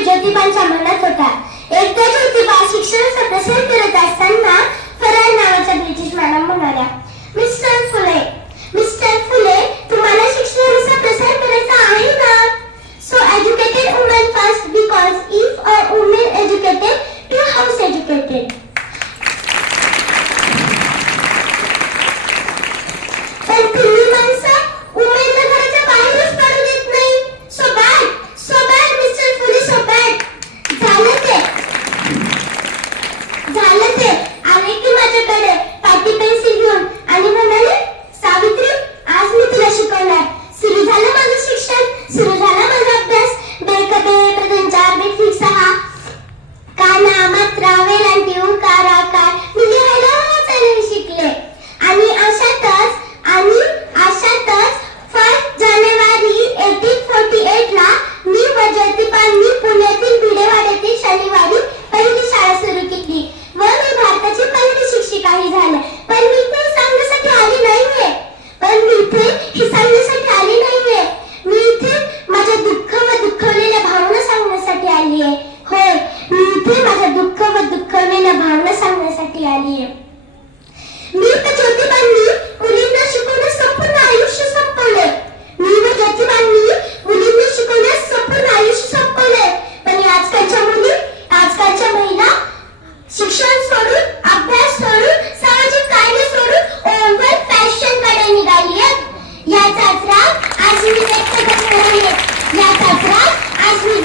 हेतू ज्योतिबांच्या मनात होता. एकदा ज्योतिबा शिक्षण प्रसार करत असताना फरार नावाच्या ब्रिटिश मॅडम म्हणाल्या मिस्टर फुले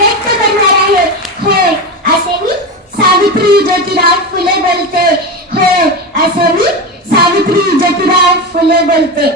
व्यक्त करणार आहे. होय असे मी सावित्री ज्योतिराव फुले बोलते. होय असे मी सावित्री ज्योतिराव फुले बोलते.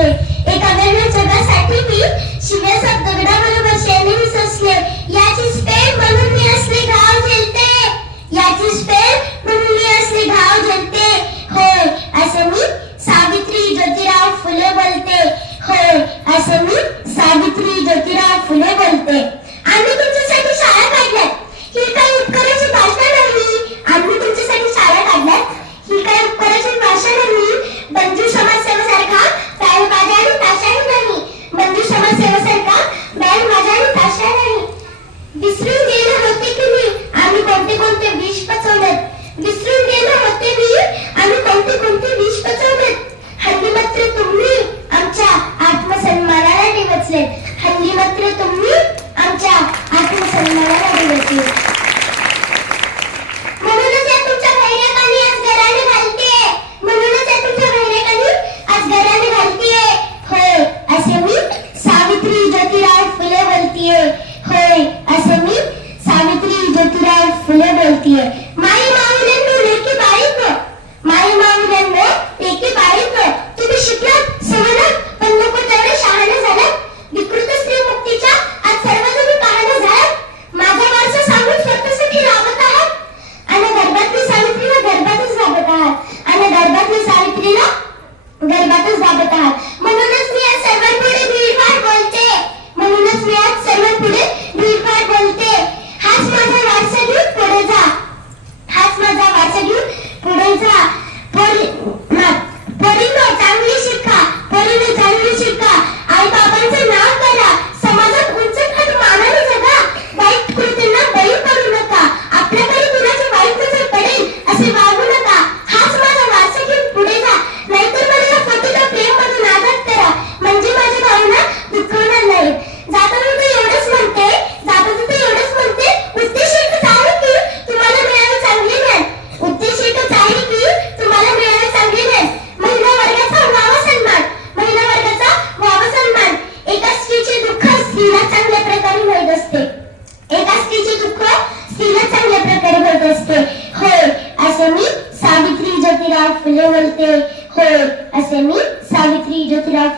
Yeah.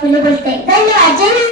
फुले बोलते धन्यवाद. जय